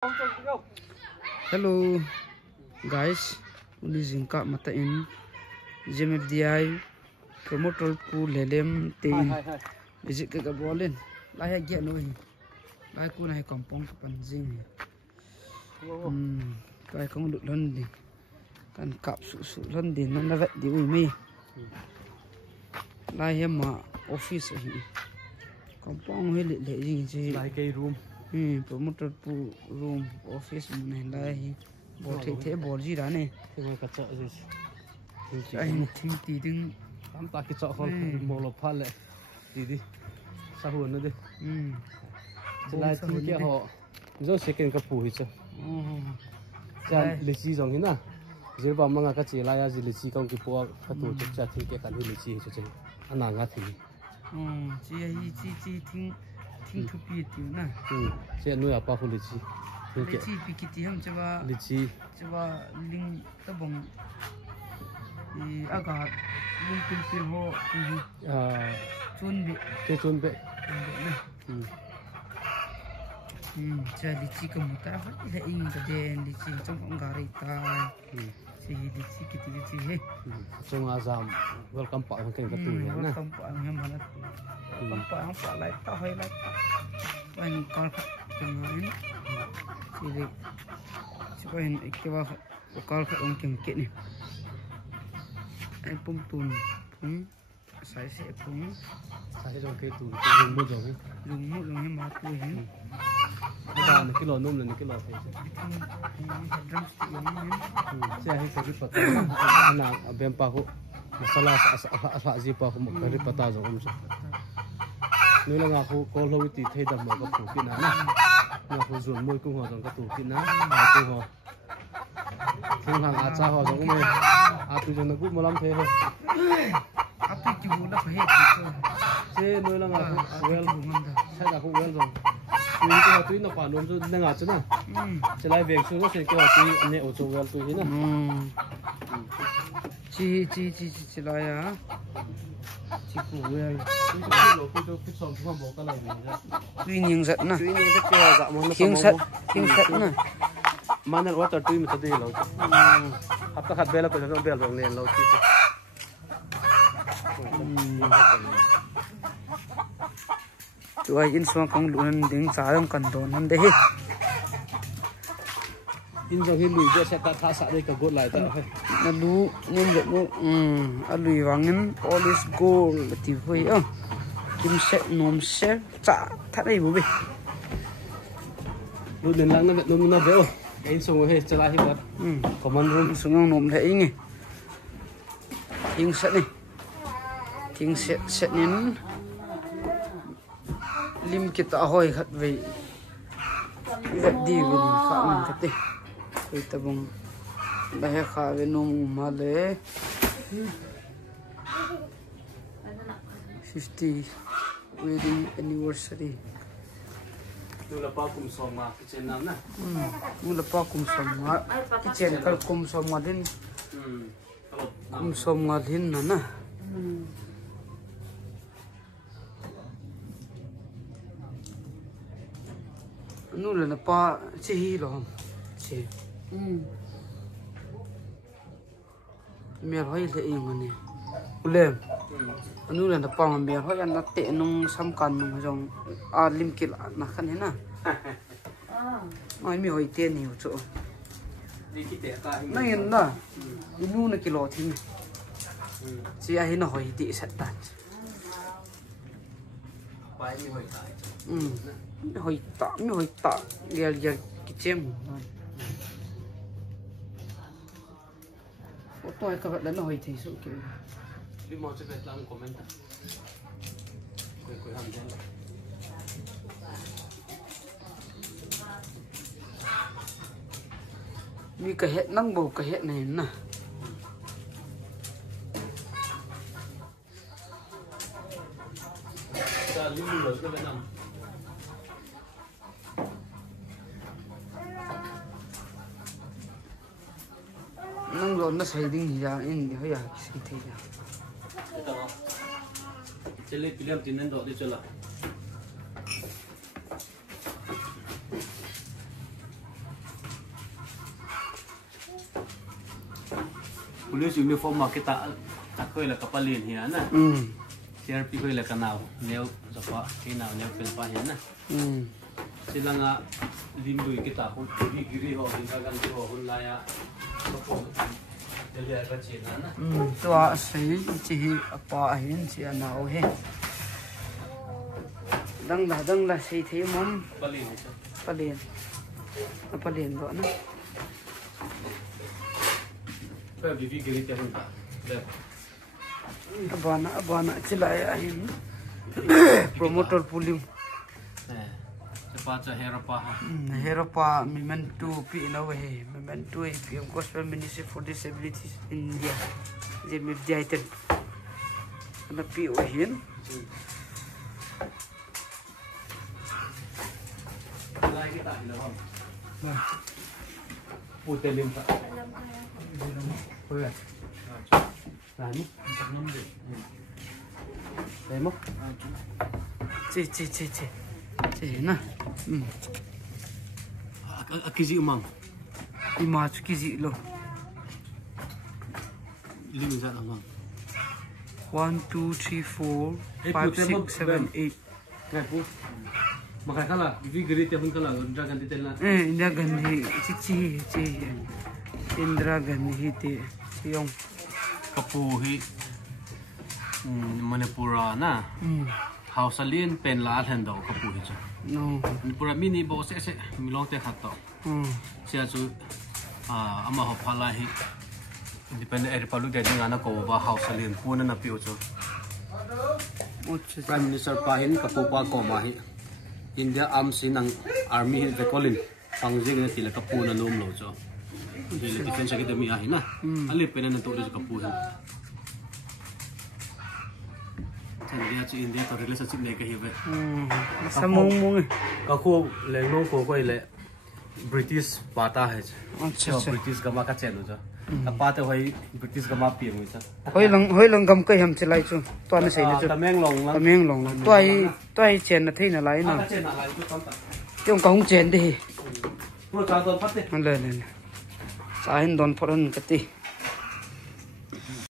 Hello guys, uli zingka mata in GMFDI promoter ku lelem tein visit ke gabolin lai ge no hi lai ku nai kompong pan jing kai kong lut lon di kan kap su lon di nan la di ui mi lai ma office hi kompong hi le jing ji lai cái room promoter pu room office này lai bộ thế bộ gì đó này thì người cắt gì anh thì đừng làm ta cái chợ con mồ lộc pha lệ đi sao huấn nữa đi lai thì cái họ rồi sẽ cái phụ hết chứ cha lịch sử giống như nào rồi bảo mang cái gì lai gì lịch sử công cái bộ cái tổ chức cha thì cái cái lịch sử cho chứ anh nào ngắt thì chỉ听图片丢呢。这nuôi apa pun lici. Lici pikir ham coba. Lici. Coba ling tabung. Agak ling pilpil ho. Cun be. Ke cun be. Jadi lici kemutar apa? Ada ing keden lici trong gari ta. Si lici kita lici he. Trong azam welcome pak mungkin betul ya. Welcome pak yang mana? Welcome pak lai ta hai lai ta. Anh con từng nói thì để cho anh cái vào con phải ông kiểm kiện này anh pum tùn pum sải sẽ pum sải trong cái tùn dùng một rồi nhưng mà tôi hiểu cái đàn cái lò nôm là cái lò phải sẽ hay cái vật anh là bên pa ho masalah apa gì pa ho cái pata rồi không nếu là ngọc hồ có lâu thì thay đầm vào các tủ kia nè ngọc hồ ruộng môi cung họ trong các tủ kia nè bài cung họ cung hàng ác cha họ trong cái này tôi cho nó cũng một năm thế thôi tôi chịu nó phải hết thế nếu là ngọc hồ well sai ngọc hồ well rồi nhưng cái họ tôi nó phản ứng cho nên ngọc chứ nè sẽ lại về xuống nó sẽ cái họ tôi anh ấy ở chỗ well tôi thế nè chỉ lại à chỉ phụ well tuy nhiên giận nè tiếng sắt nè mà nó water tuy mà tôi lâu hấp tắc hạt bê là phải nó bê rồi liền lâu chứ tụi anh in xuống không luôn tiếng giá không cần đồn hơn đấy in trong khi lùi cho sẽ ta thả xả đây cả gốt lại ta nó lú nên được lùi vàng nên all is gold thì vui kim sẽ nôm sẽ chả thắt đây bố bê lùi đến lăng nó nôm nó véo in xuống hết trở lại hết vật có món luôn xuống nôm thế nghe tiếng sẽ này tiếng sẽ nên lim kita hồi khát về rất đi về khá mình khát đi cái tabung bahaya khá về nôm mà lẽ 50 wedding anniversary. Nula pa kum soma kitchen nam na. Nula pa kum soma kitchen kal kum soma din. Kum soma din na na. Nula na pa chi lo chi. Mer hoi le ing ne. Ulem. Anu là nó bằng bia thôi anh đã tệ nung xăm cằn nung trong lim kila na khăn thế na anh mi hỏi tiền nhiều chỗ này na inu na kilo thì chỉ ai nó hỏi tệ sạch tàn hỏi tạ gel gel cái chem tôi các bạn đã nói thì số kiểu đi mau cho việc làm comment cười hầm lên vì cái hệ năng bầu cái hệ này nè ta lưu lửa cái bên nằm năng lượng nó xây đình ra in hơi à xây thế ra chơi lấy phim tin nên đó đi chơi là police uniform mà cái ta chắc khơi là cặp liền hiện nè CRP khơi là cái nào nếu cho phá cái nào nếuเป็นphá hiện nè xin là ngã lim đuôi cái ta cũng giri họ thì gần thì họ hun lại à để lại cái chuyện nè tua sei chỉ apa hin si anau he dang la sei thế mom palien đó nè phải bị giri thì hun đẹp abana chilai ahin promoter pulim cepat Heropa Heropa memento pi in a way memento PM Gospel Ministry for Disabilities India JMFD item na pi o hin lai kita hilang putelim tak boleh Rani, Demo, chị nè, cái gì mà, ima cái gì lo, lim ra đâu mà, 1, 2, 3, 4, 5, 6, 7, 8, cái pu, mà cái là vì gửi tiền không là ra gần tiền là, Indra Gandhi, chị, Indra Gandhi thì chị ông, kapu hi Manipura na, house alien pen la hen do kapu hi cha, no, Manipura mini bo se milong te khat to, sia chu ama ho phala hi independent republic de ngana ko ba house alien puna na piu chu, Prime Minister pahin kapu pa ko ma hi India Arms in army hi vekolin pangjing na tila kapu na nom lo chu. Jadi defense academy ahi na, alip pena nanti udah kapu hin. Jadi aja India tu relationship mereka hidup. Samung. Kaku lengnong ko ile British pata hai. अच्छा. British gama ka channel jo. Pata hoi British gama pi mu cha. Hoi lang gam kai ham chelai chu. To na sei na chu. Tameng long. Toi chen na thei na lai na. Chen na lai chu tam ta. Tiong kong chen di. Pro cha don phat de. Le. Sahin don phoron kati.